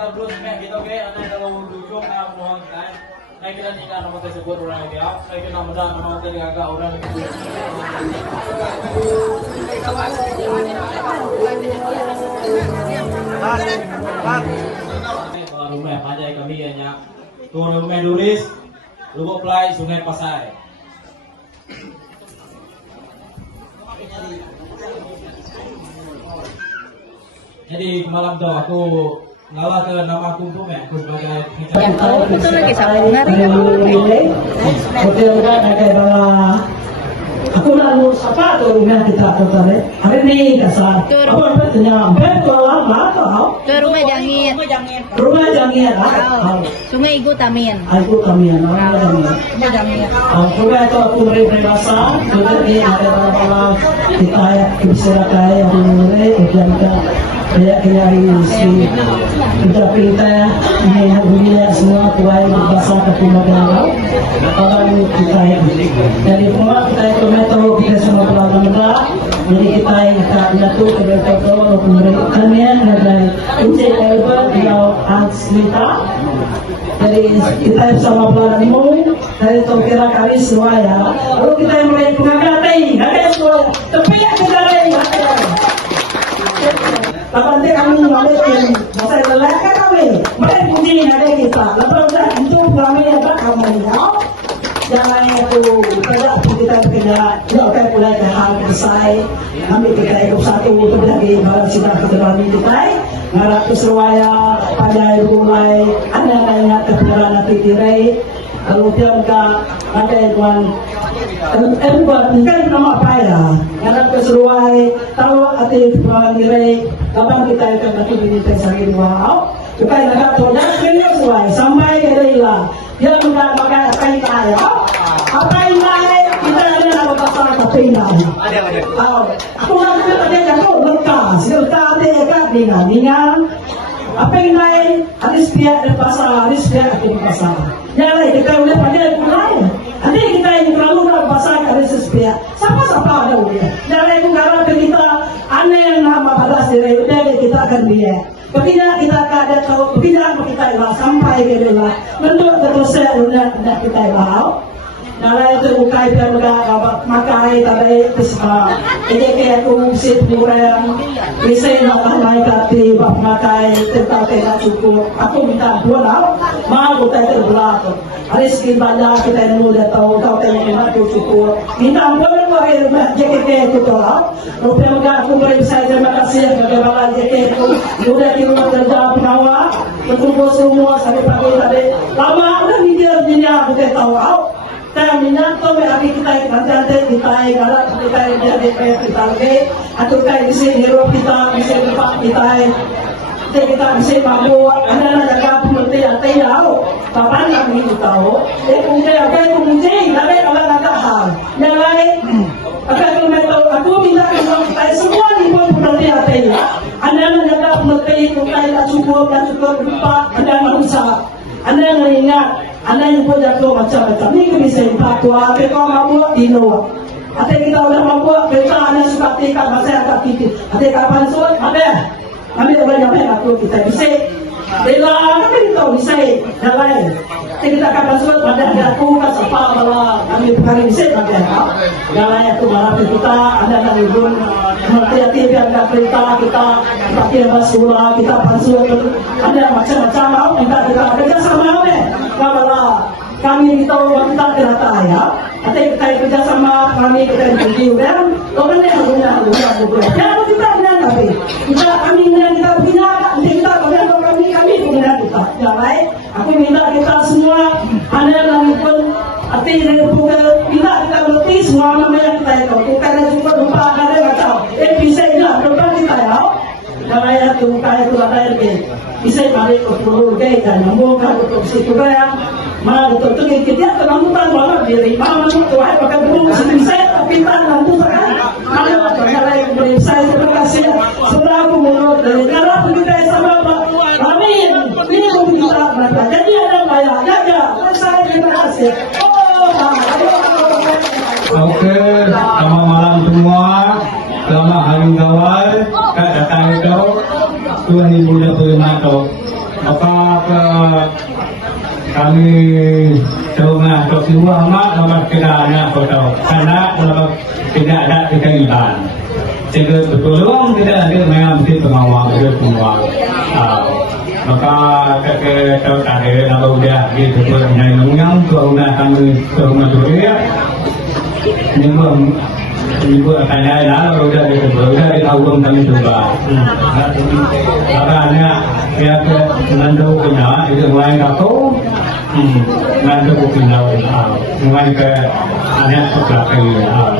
kita terus gitu oke, ada kalau duduk yang mohon kan. Nah kita tinggal nama tersebut orang dia, saya kita mudah nama terjaga orang itu. Rumah panjai kami hanya turun rumah Duris, Lubuk Plai, Sungai Pasai. Jadi malam itu aku ngalah ke nama aku tuh aku sebagai yang tahu betul lagi sambungan hotel kan ada bala aku lalu apa tuh rumah kita tertarik hari ini kasar apa tanya betul lama atau ke rumah jangin Sungai Igu Tamin aku kami nama jangin aku itu aku beri peribahasa jadi ada bala kita bisa kaya yang mulai ujian kayak si kita ini dunia semua tuai berbahasa kepungan orang kita jadi semua kita itu metode kita semua pelajaran jadi kita jatuh ke betul pemberiannya dari uji elba atau anslita jadi kita sama pelajaranmu dari kira kali suaya lalu kita mulai pengakai ada semua tapi ya kita lain Lapan kami ngomongin masa lelah kan kami, mereka puji ada kita. Lapan itu kami ada kami ya. Jangan itu kerja kita bekerja, kita mulai hal selesai. Kami kita hidup satu untuk lagi balas kita kembali kita. Ngarap Surabaya pada mulai ada kebenaran nanti tirai. Lalu dia ada tuan buat kan nama apa ya? Ngarap Surabaya tahu hati tuan tirai. Kapan kita akan nanti minta sakit wow, kita nak tonya kena sesuai sampai kerelah. Dia sudah pakai apa yang kaya? Apa yang kaya? Kita ada nak pasal apa yang kaya? Aku nak kita ada jatuh lekas ada kat dengan. Apa yang kaya? Hadis pihak di pasar, hadis pihak di pasar. Jangan kita boleh pakai lain. Nanti kita yang terlalu nak pasar hadis pihak. Siapa ada dia. Jangan itu karena kita aneh yang nama balas dari kita akan dia. Ketika kita ada tahu, ketika kita ilah sampai ke dalam bentuk terusnya tidak kita ilah. Kalau itu bukai bermuda makai tadi pisah. Ini kayak kumsit murang. Bisa nak naik hati bab makai tentang tidak cukup. Aku minta dua lau, mau kita terbelah. Harus banyak kita yang muda tahu tidak cukup. Minta boleh pakai JKT itu lau. Rupiah enggak aku beri saya terima kasih bagaimana JKT itu sudah di rumah kerja penawar. Berkumpul semua sampai pagi tadi. Lama udah video aku tahu lau. Kita minat tu bagi kita nanti kita kalau kita jadi kita lagi atau kita bisa hirup kita bisa tempat kita bisa mampu ada jaga pengerti atau tahu kapan kami tahu mungkin apa itu mungkin tapi kalau ada hal yang lain akan aku minta kita semua pun pengerti atau anda menjaga pengerti kita cukup lupa ada manusia anda mengingat anda yang pun jatuh macam-macam ni bisa impaktua kita mampu di luar atau kita udah mampu kita anda suka tingkat masyarakat kita atau kapan suat ada kami boleh nyampe aku kita bisa bela kami tahu bisa yang lain kita kapan suat pada aku kan siapa malah kami kali bisa pada yang lain aku marah kita anda dan ibu hati-hati biar tak perintah kita pakai basura kita pansuat ada macam-macam mau kita kerja sama kalau kami tahu kita tidak ya, atau kita kerja sama kami kita berdiri kan, orang yang punya, jangan kita punya tapi kita kami kita punya, kita punya kami punya kita, jangan. Aku minta kita semua ada yang pun arti dari kita berarti semua namanya kita itu, karena juga lupa ada macam, bisa juga lupa kita ya, jangan ya tu kaya tu ada yang bisa balik ke pulau kan, namun kalau untuk situ kan. Mana betul kita terlaluan banget diri. Mana tuai pakai burung sini saya tapi tak nanti kan. Ada cara yang beri saya terima kasih. Setelah aku menurut dari cara kita sama Pak Amin. Ini kita berada. Jadi ada bayar jaga. Saya terima kasih. Oke, selamat malam semua. Selamat hari gawal. Kak datang itu Tuhan Ibu dan Tuhan Mato. kami tengah semua mak nama kiranya kota karena kalau tidak ada kegiatan. Jika betul tidak ada memang mesti pengawal itu semua. Maka kalau ada nama udah di sebuah yang sudah kami ke rumah dia. Ibu akan ada udah di sebuah di tahun kami coba. Makanya ya ke nanti punya itu mulai kau nanti punya mulai ke anak sekolah kaya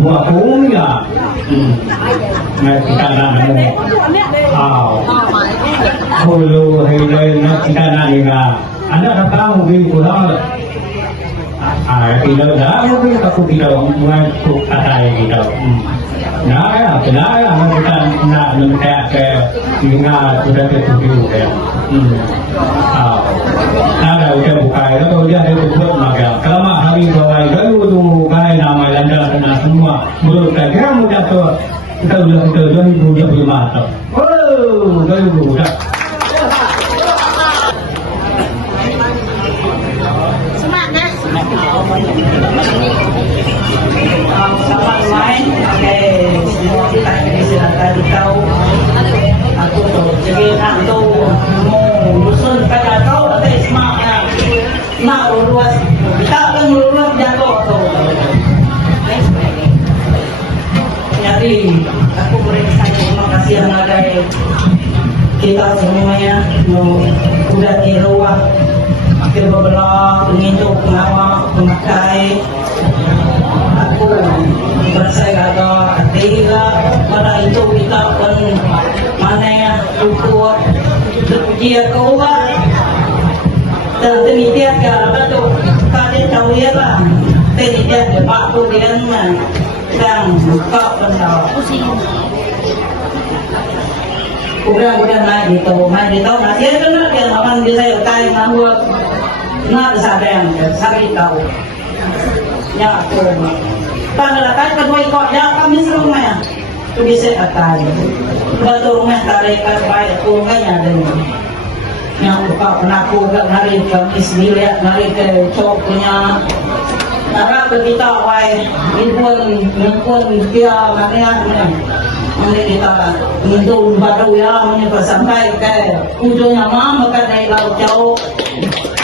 buat punya kita nak kalau hari kita nak anak tahu di pulau tidak dah mungkin aku tidak mulai kata kita nah kita nak mentek ke tinggal sudah tertuju ya ada udah buka itu dia ada tutup maka kalau hari bawah itu tu kai nama landa kena semua menurut saya mudah tu kita udah 2025 tu oh 2000 dah Sama lain, semua kita ini sudah tadi tahu. Aku tu, jadi nak tu mau dusun pada kau, tapi semaknya nak luas, kita akan luas jatuh tu. Jadi aku beri terima kasih yang ada kita semuanya, sudah di ruang. Akhir beberapa mengintuk nama pemakai aku berasa ada tiga pada itu kita pun mana yang ukur dia kau dan demikian kalau tu kalian tahu ya lah demikian lepas tu dia sedang buka benda udah naik itu nasi itu nak yang aman bisa yokai mahu nggak sadar sakit tahu ya aku panggilan kedua ikut ya kami serumah ya tu bisa akan betul rumah tarik baik kurangnya dan yang buka penaku gak nari ke isbilia nari ke cowok punya nara ke kita wai impun dia makanya ini kita minum baru ya menyebut sampai ke ujungnya mama ke dari laut jauh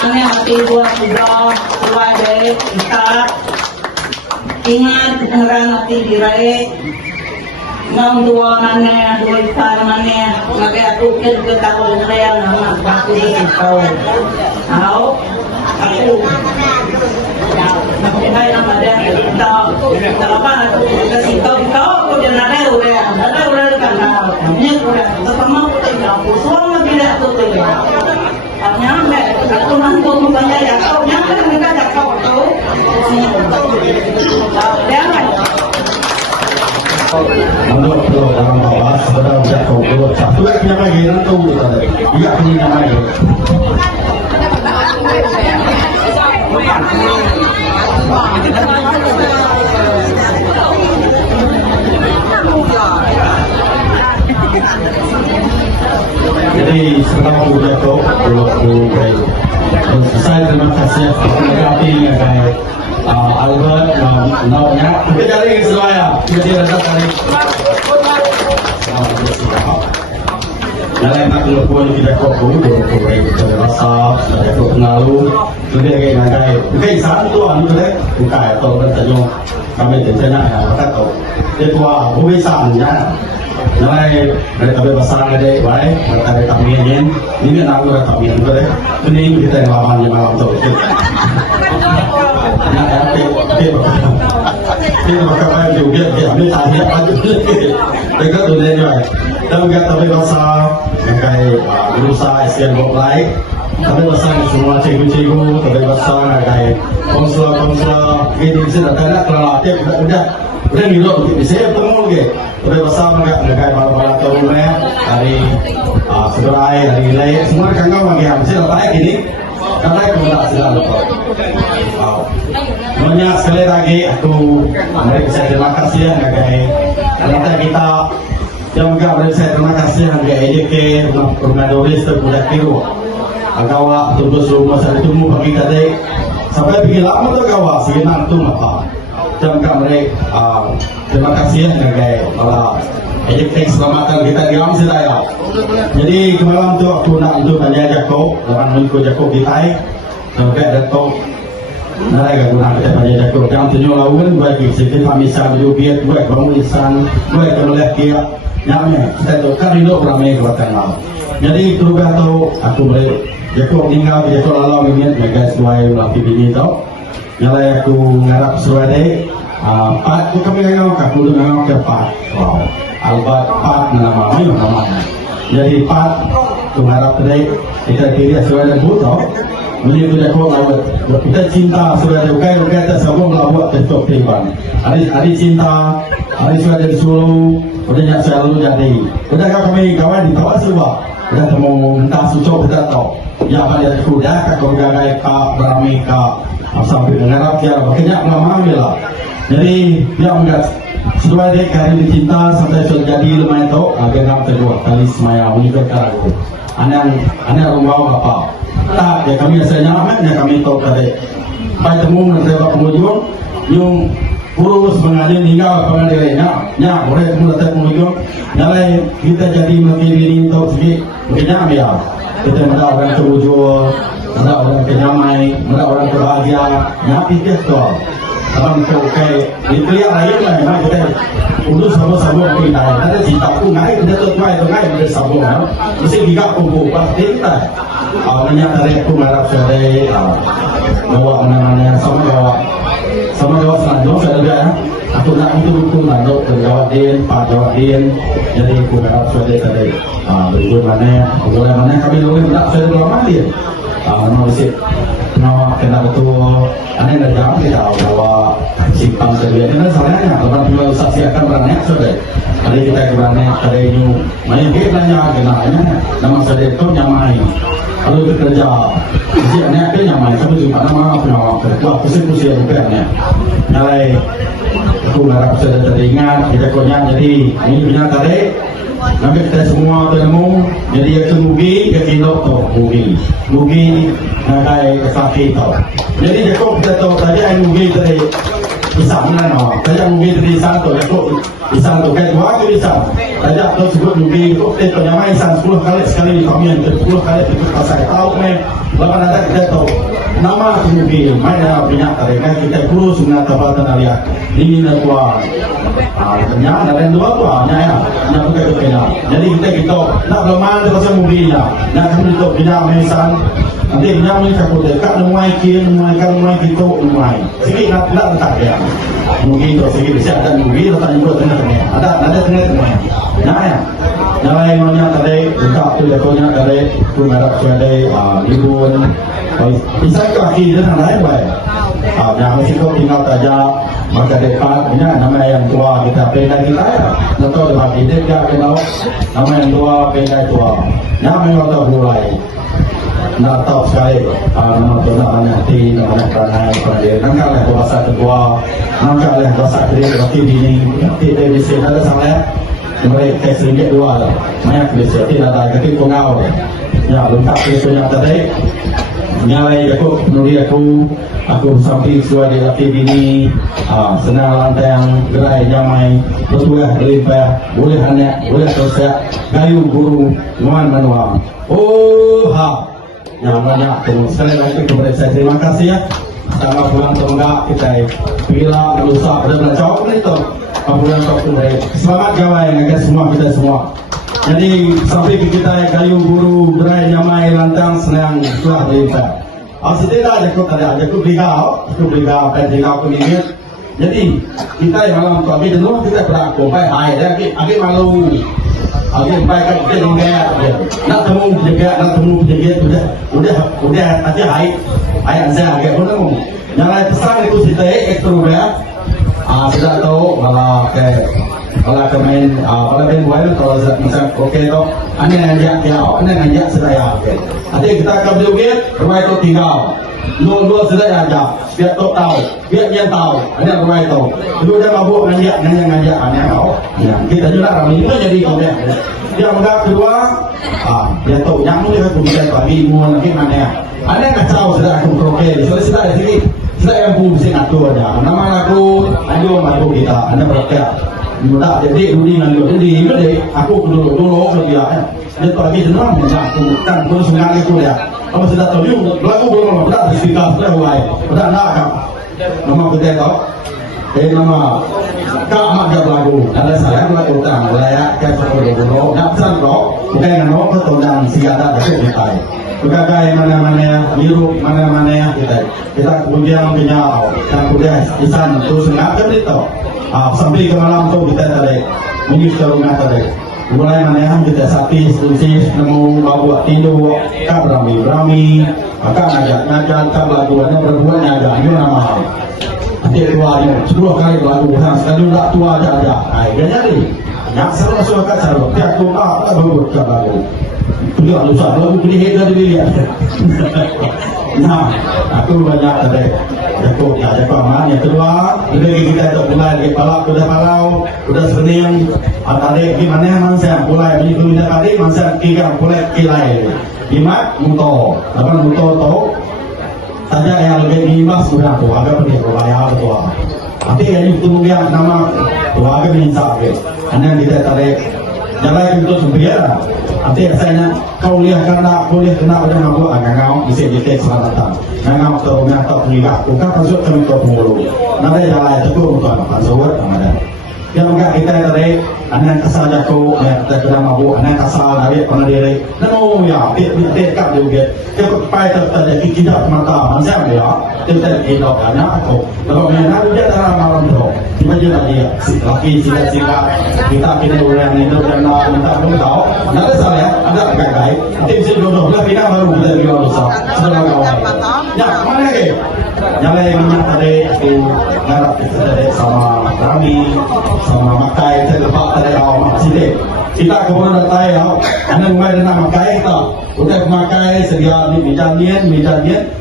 ini hati buat sudah keluar dari kita ingat pengeran hati diraih ngam dua mana dua ikan mana ngakai aku ke tahu saya nama aku di tahu tahu aku Hai nama dia tahu kenapa aku kasih tahu aku jangan ada udah kan ini udah pertama aku semua tidak aku tuh nyampe aku nanti bukannya ya kau nyampe mereka tak kau tahu jangan Menurut dalam bawah sebenarnya kalau satu yang lagi nanti dia punya lagi. Jadi sekarang sudah tahu kalau baik. Saya terima kasih menghadapi dengan Albert namanya. Kita cari semuanya. Kita datang kali. Dalam nak lakukan kita kopi, kita rasa, kita kenal, kita kayak nanti. Kita satu anu tu deh, buka atau bertanya kami tanya ya, kata tu. Itu bukan sananya. Nilai mereka berbahasa ada baik, mereka ada kamian, ini nak ada kamian tu deh. Ini kita yang lawan yang malam tu. Kita berkawan juga, kita ambil tadi apa juga. Mereka tu deh juga. Dan kita tapi bahasa kayak berusaha SDM buat baik. Tapi bahasa semua cikgu-cikgu, tapi bahasa kayak konselor, ini bisa datang kalau tiap udah hidup bisa temu lagi. Tapi bahasa mereka kayak bala-bala turunnya dari seberai, dari nilai semua kan kau bagi bisa datang ini. Karena aku tak sedang lupa. Banyak sekali lagi aku mereka terima kasih ya kayak kita. Yang juga saya terima kasih harga EJK rumah Doris terbudak biru. agawa terus rumah saya temu pagi kadek sampai pergi lama tu agawa segenap tu apa jam kamre terima kasih sebagai para ejek selamatan kita di alam sedaya. Jadi kemarin tu aku nak untuk tanya Jakob lawan mengikut Jakob kita sampai Dato' Nara guna kita tanya Jakob yang tunjuk lawan bagi sedikit pamisan berjubiat buat bangun insan buat kemelih dia nyamnya kita tu kan hidup ramai kekuatan malam. Jadi keluarga tu aku boleh Jakob tinggal di Jakob lalu minyak mega sesuai ulang bini tu. Nyalai aku ngarap suade pat kami ngau aku tu ngau ke pat. Wow. Albat pat nama memang nama. Jadi pat tu ngarap tadi kita kiri suade buto. Ini tu Jakob lawan. Kita cinta suade bukan kita sabung lawan tetap tiban. Hari cinta, hari suade disuruh, udah nyak selalu jadi. Udah kami kawan di bawah sebab udah temu entah sucuk kita tahu. Ya pada kuda kau gagai ka berami ka sampai mengarap ya banyak mengambil lah. Jadi dia enggak sesuai dek hari dicinta sampai terjadi lumayan tu agar nak terjual kali semaya unikat karago. Aneh rumah apa? Tak ya kami asalnya amat ya kami tahu tadi. Baik temu nanti bapak pengunjung yung urus mengalir hingga pengadilannya. Ya boleh temu nanti pengunjung. Nyalai kita jadi makin ini tahu sedikit banyak dia. Kita menda orang terwujud, menda orang kenyamai, menda orang terbahagia, nyapi dia tu. Abang tu kayak dipilih lain lah, memang kita urus sabun kita. Ada cinta pun ngai, kita tu ngai kita sabun. Mesti giga kubu pasti kita. Awalnya dari aku marah sudah bawa mana-mana sama bawa selanjutnya saya juga ya. Aku nak itu buku lanjut terjawab din, pak jawab din. Jadi aku harap sudah tadi berikut mana, boleh mana kami boleh tak saya belum mandi. Nama bisik, nama kena betul. Aneh dah jawab kita bawa simpang sedia. Ini salahnya, orang pulau saksi akan beranak sudah. Hari kita beranak hari ini, main game nanya kenanya. Nama saya itu nyamai. Kalau itu kerja, dia nak dia nyamai. Tapi juga nama penawar kerja, pusing-pusing juga ni. Nilai aku harap sudah teringat kita konya jadi ini punya tarik nanti kita semua bertemu jadi itu mugi ke kilo tu mugi nagai sakit tu jadi Jakob kita tahu tadi yang mugi tadi pisang mana saja mugi tadi satu Jakob pisang tu kayak dua tu pisang saja tu sebut mugi tu kita nyamai pisang 10 kali sekali di kamian 10 kali itu pasal tahu ni lepas ada kita tahu nama mugi mana punya tarik kita kurus dengan tabatan alia ini nak buat, ternyata ada dua tu, ya, nak bukan kena. Jadi kita nak bermain dengan pasal mobilnya, nak kami tu bina mesan, nanti bina ni cakap dekat, numai kita numai. Sikit nak tak dia, mobil tu sikit bisa ada mobil, tak juga tengah-tengah, ada tengah-tengah, ya. Yang lainnya tadi dekat tu jatuhnya tadi tu merah tadi libun, bisa kaki dan lain baik. Yang mesti kau tinggal saja maka dekat punya nama yang tua kita peda kita ya atau dekat kita dia kenal nama yang tua peda tua nama yang tahu mulai nak tahu sekali nama tu namanya hati namanya perangai perangai nangkal lah bahasa kedua nangkal lah bahasa kedua waktu ini tidak bisa ada sampai mereka seringgit dua banyak bisa tidak ada ketika pengau ya lengkap itu yang tadi nyalai aku menurut aku sampai suara di aktif ini senang lantai yang gerai jamai betul berlimpah boleh hanya boleh selesai kayu guru manual yang banyak sekali lagi kepada saya terima kasih ya sama pulang tonggak kita bila melusak dan menjawab itu pulang tonggak semangat gawai agar semua kita semua. Jadi sampai kita kayu guru gerai jamai lantang senang sudah berlimpah. Setelah Jakob tadi Jakob liga aku ingat. Jadi kita yang malam tu habis dulu kita berlaku baik hai dia habis malu habis baik kan kita dengar nak temu juga udah aja hai saya agak pun yang lain pesan itu kita ekstrovert sudah tahu kalau main buat kalau macam okey tu ane ngajak sedaya nanti kita akan berjoget rumah itu tinggal dua sedaya aja biar tu tahu biar dia tahu ada rumah itu dulu dia mabuk ngajak ane tahu kita juga ramai itu jadi kau Yang kedua, dia tahu yang ni aku bisa bagi mua lagi mana. Ada kacau sudah aku prokes. Sudah di sini. Sudah yang pun sih ngatur aja. Nama aku, aku kita. Anda prokes. Mudah jadi dengan jadi aku dulu dia. Dia pagi senang menjak aku kan terus mengalir tu dia. Kalau sudah tahu lagu belum sudah disingkat sudah mulai. Sudah nak kan. Nama kita tahu. Nama kak mak jawab lagu. Ada saya lagu utang layak ke sepuluh nak pesan kok. Bukan nama pertondang siada dari kita. Berbagai mana-mana biru mana-mana kita kemudian punya dan kemudian isan terus mengatur itu. Sampai ke malam tu kita tadi menyusul rumah tadi. Mulai mana kita sapi solusi nemu bawa tidur kak berami kak ngajak kak laguannya berbuatnya agak ini nama. Nanti tuanya 10 kali lagu sekali tak tua aja. Dia jadi yang selalu masuk kat selalu tiap tua tak berbuat kak lagu. Dia lusa lagu pilih head dari dia. Nah, aku banyak tadi. Aku ada paman. Yang kedua, ini kita dah mulai di palak, sudah palau, sudah sening. Tadi gimana mansa mulai menyusun tadi mansa kira mulai kilai. Lima muto, apa muto tu? Saja yang lebih lima sudah tu, agak pergi berbayar tu. Tapi yang itu dia nama tu agak minta ke. Anda kita tadi jalan itu sebenarnya. Nanti saya kau lihat karena boleh kena pada mampu agak ngau bisa ditek selatan. Ngau tu ngau pengikat. Bukan masuk ke minta pemulu. Nanti jalan itu tu untuk apa? Masuk ada. Yang enggak kita tadi anak kasar jago, kita kena mampu anak kasar dari mana diri. Namun ya, dekat juga. Kita pai terjadi tidak mata macam ya. Kita hidup anak aku. Kalau mana dia dalam malam tu, tiba-tiba dia laki sila kita kena orang itu dan minta pun tahu. Nanti saya ada gagai. Nanti bisa jodoh lah kita baru kita jual dosa. Sudah kawan. Ya mana ke? Yang lainnya tadi aku harap kita tadi sama kami, sama makai terlepas tadi awak sini. Kita kemudian datang ya, anda mulai dengan makai kita. Udah makai sedia mijanian,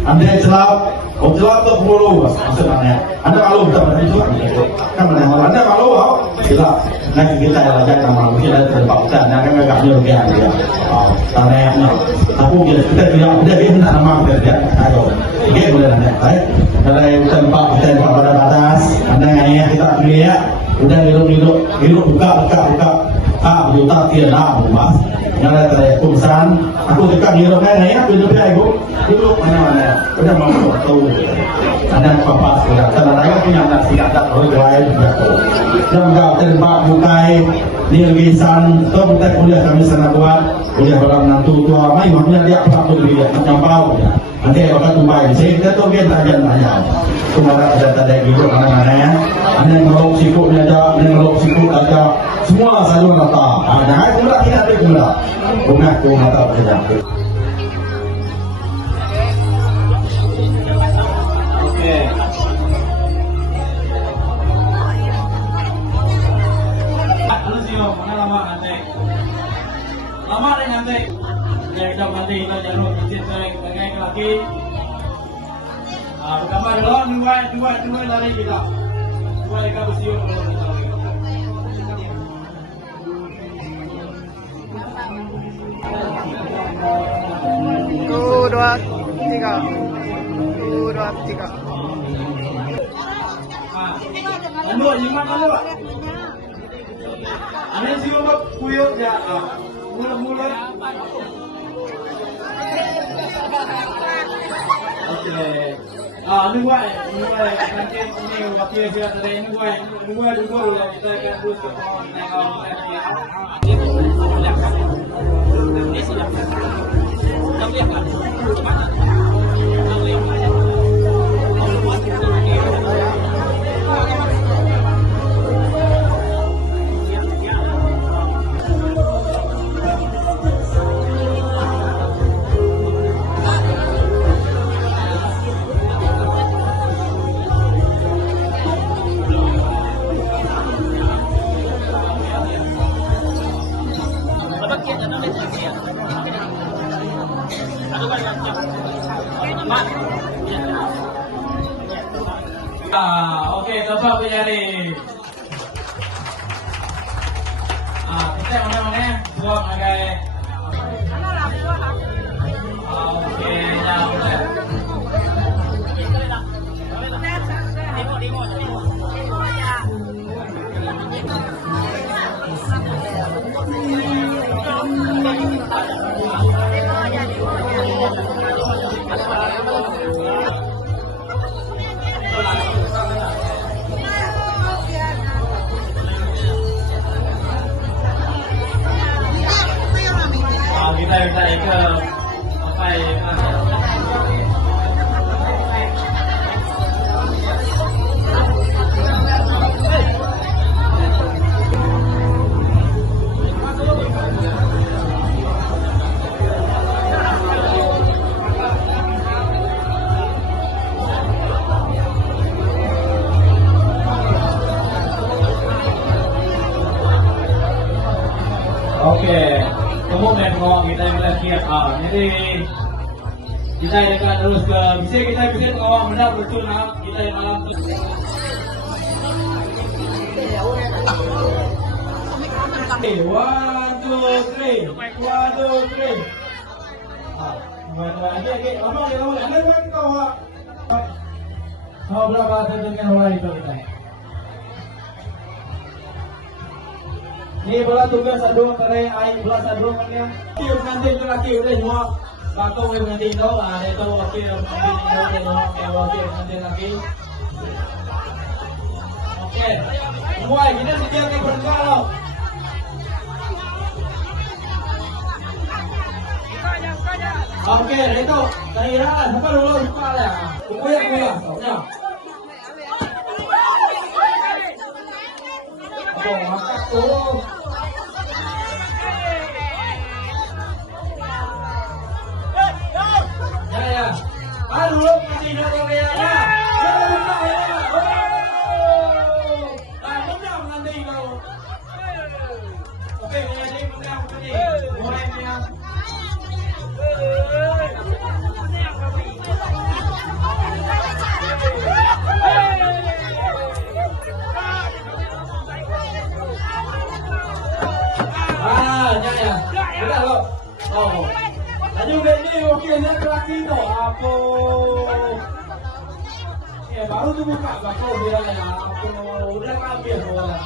anda celap. Oh celap tu puluh maksudnya. Anda malu kita berarti itu kan mana? Anda malu kita nanti kita lajak nama kita terlepas kita. Anda kan agak nyuruhkan dia. Tanahnya. Aku kita bilang dia hendak nama kerja. Ayo. Oke boleh nanti. Dari tempat pada batas. Anda ngayah kita lihat. Udah hidup buka. Juta tiada mas. Yang ada perusahaan. Aku dekat hidup ngayah. Hidup mana. Udah mau tahu. Ada apa sudah. Karena saya punya anak tidak lain berlaku. Jangan terlibat bukai. Nilgisan. Tuh kita kuliah kami sana buat. Kuliah orang nantu tua. Mai makanya dia pelaku dia menyampau. Nanti akan tumpai. Saya kita tu kita tanya. Kemarin ada tanda hidup mana-mana ya. Anda ngelok sikut aja. Semua selalu rata. Jangan kumla kita ada kumla. Bunga mata saja. Oke. Halo Sio, mana lama nanti? Lama deh nanti. Jadi nanti kita jangan bikin sering lagi. Pertama adalah dua lari kita. Dua dekat Sio kalau kita lagi. Dua, tiga. Dua, lima kali pak. Aneh sih untuk kuyuk ya. Mulai. Oke. Dua nanti ini waktu dia tadi dua udah kita akan terus ke Oke, coba punya nih. Kita mana-mana Buang agak. Oke, ya udah. Kita minta ke apa ya? Oke, kemudian kalau kita lihat jadi kita akan terus ke bisa ngawang benar betul kita yang malam one two three berapa dengan mulai itu kita. Ini bola tugas aduh kare ai belas aduh kan ya. Kieu nanti itu lagi udah semua bakal nanti itu itu wakil nanti itu wakil nanti lagi. Oke. Semua kita sedia ke berkalo. Oke, itu kira siapa dulu suka ya. Kuya. Ya. Oke, masak tuh. Ya. Aduh, masih dorong ya. Menang nanti kau. Oke, jadi menang tadi. Mulai menang. Ya. Udah lo. Oh. Tadi udah ini wakilnya lagi tuh. Aku. Ya baru tuh buka bakal bilang ya. Aku udah ngambil bola.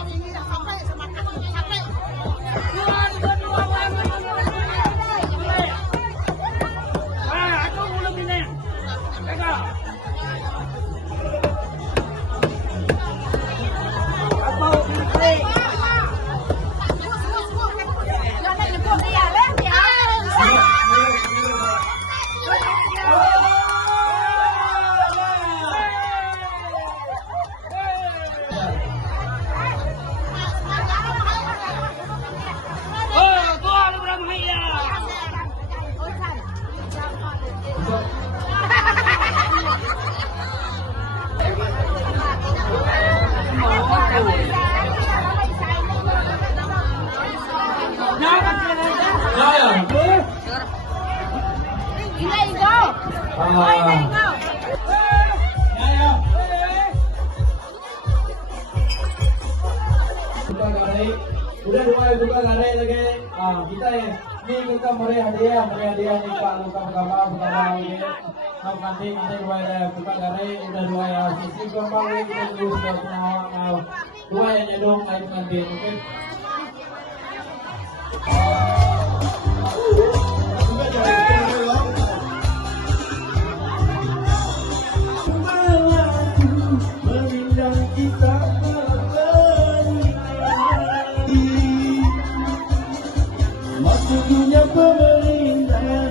Udah buka garai lagi. Kita ya, ini kita beri hadiah nih Pak Luka pertama ini. Nanti kita buka garai udah dua ya. Sisi gampang ini kita terus dua yang nyedong nanti, oke? Masuknya pemerintah